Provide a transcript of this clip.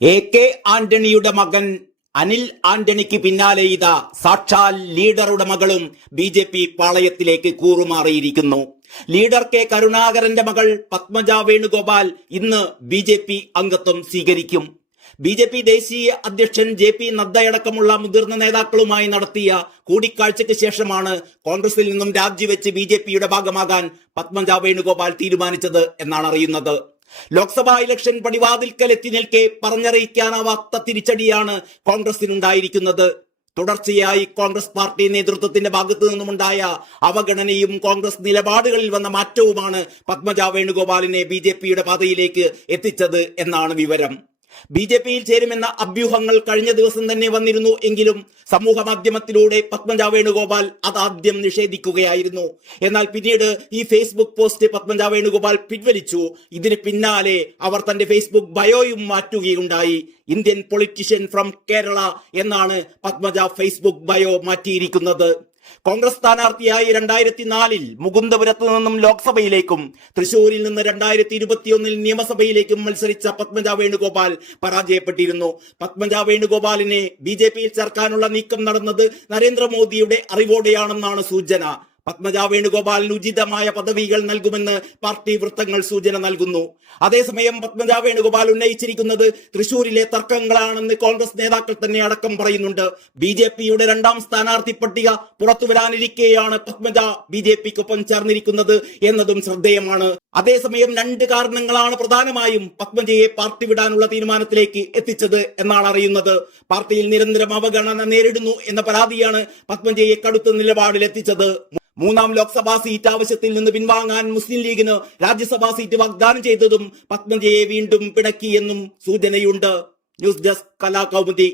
AK ആന്റണിയുടെ മകൻ അനിൽ ആന്റണിക്ക് പിന്നാലെ ഇതാ സാക്ഷാൽ ലീഡറുടെ മകളും BJP പാളയത്തിലേക്ക് കൂറുമാറിയിരിക്കുന്നു. ലീഡർ കെ കരുണാകരന്റെ മകൾ പത്മജ വേണുഗോപാൽ ഇന്ന് BJP അംഗത്വം സ്വീകരിക്കും. BJP ദേശീയ അധ്യക്ഷൻ JP നദ്ദയടക്കമുള്ള മുതിർന്ന നേതാക്കളുമായി നടത്തിയ കൂടിക്കാഴ്ചയ്ക്ക് ശേഷമാണ് കോൺഗ്രസിൽ നിന്നും രാജിവെച്ച് BJPയുടെ ഭാഗമാകാൻ പത്മജ വേണുഗോപാൽ തീരുമാനിച്ചത് എന്നാണ് അറിയുന്നത്. ലോക്സഭാ ഇലക്ഷൻ പടിവാതിൽക്കൽ എത്തി നിൽക്കെ പറഞ്ഞറിയിക്കാനാവാത്ത തിരിച്ചടിയാണ് കോൺഗ്രസിനുണ്ടായിരിക്കുന്നത്. തുടർച്ചയായി കോൺഗ്രസ് പാർട്ടി നേതൃത്വത്തിന്റെ ഭാഗത്തു നിന്നുമുണ്ടായ അവഗണനയും കോൺഗ്രസ് നിലപാടുകളിൽ വന്ന മാറ്റവുമാണ് പത്മജ വേണുഗോപാലിനെ BJPയുടെ പാതയിലേക്ക് എത്തിച്ചത് എന്നാണ് വിവരം. BJPയിൽ ചേരുമെന്ന അഭ്യൂഹങ്ങൾ കഴിഞ്ഞ ദിവസം തന്നെ വന്നിരുന്നു എങ്കിലും സമൂഹ മാധ്യമത്തിലൂടെ പത്മജ വേണുഗോപാൽ അതാദ്യം നിഷേധിക്കുകയായിരുന്നു. എന്നാൽ പിന്നീട് ഈ ഫേസ്ബുക്ക് പോസ്റ്റ് പത്മജ വേണുഗോപാൽ പിൻവലിച്ചു. ഇതിന് പിന്നാലെ അവർ തന്റെ ഫേസ്ബുക്ക് ബയോയും മാറ്റുകയുണ്ടായി. ഇന്ത്യൻ പൊളിറ്റീഷ്യൻ ഫ്രം കേരള എന്നാണ് പത്മജ ഫേസ്ബുക്ക് ബയോ മാറ്റിയിരിക്കുന്നത്. കോൺഗ്രസ് സ്ഥാനാർത്ഥിയായി 2004 മുകുന്ദപുരത്ത് നിന്നും ലോക്സഭയിലേക്കും തൃശൂരിൽ നിന്ന് 2021 നിയമസഭയിലേക്കും മത്സരിച്ച പത്മജ വേണുഗോപാൽ പരാജയപ്പെട്ടിരുന്നു. പത്മജ വേണുഗോപാലിനെ BJPയിൽ ചേർക്കാനുള്ള നീക്കം നടന്നത് നരേന്ദ്രമോദിയുടെ അറിവോടെയാണെന്നാണ് സൂചന. പത്മജ വേണുഗോപാലിന് ഉചിതമായ പദവികൾ നൽകുമെന്ന് പാർട്ടി വൃത്തങ്ങൾ സൂചന നൽകുന്നു. അതേസമയം പത്മജ വേണുഗോപാൽ ഉന്നയിച്ചിരിക്കുന്നത് തൃശൂരിലെ തർക്കങ്ങളാണെന്ന് കോൺഗ്രസ് നേതാക്കൾ തന്നെ അടക്കം പറയുന്നുണ്ട്. BJPയുടെ രണ്ടാം സ്ഥാനാർത്ഥി പട്ടിക പുറത്തുവരാനിരിക്കെയാണ് പത്മജ BJPക്കൊപ്പം ചേർന്നിരിക്കുന്നത് എന്നതും ശ്രദ്ധേയമാണ്. അതേസമയം 2 കാരണങ്ങളാണ് പ്രധാനമായും പത്മജയെ പാർട്ടി വിടാനുള്ള തീരുമാനത്തിലേക്ക് എത്തിച്ചത് എന്നാണ് അറിയുന്നത്. പാർട്ടിയിൽ നിരന്തരം അവഗണന നേരിടുന്നു എന്ന പരാതിയാണ് പത്മജയെ കടുത്ത നിലപാടിലെത്തിച്ചത്. 3ാം ലോക്സഭാ സീറ്റ് ആവശ്യത്തിൽ നിന്ന് പിൻവാങ്ങാൻ മുസ്ലിം ലീഗിന് രാജ്യസഭാ സീറ്റ് വാഗ്ദാനം ചെയ്തതും പത്മജയെ വീണ്ടും പിണക്കിയെന്നും സൂചനയുണ്ട്. News desk Kalakaumudi.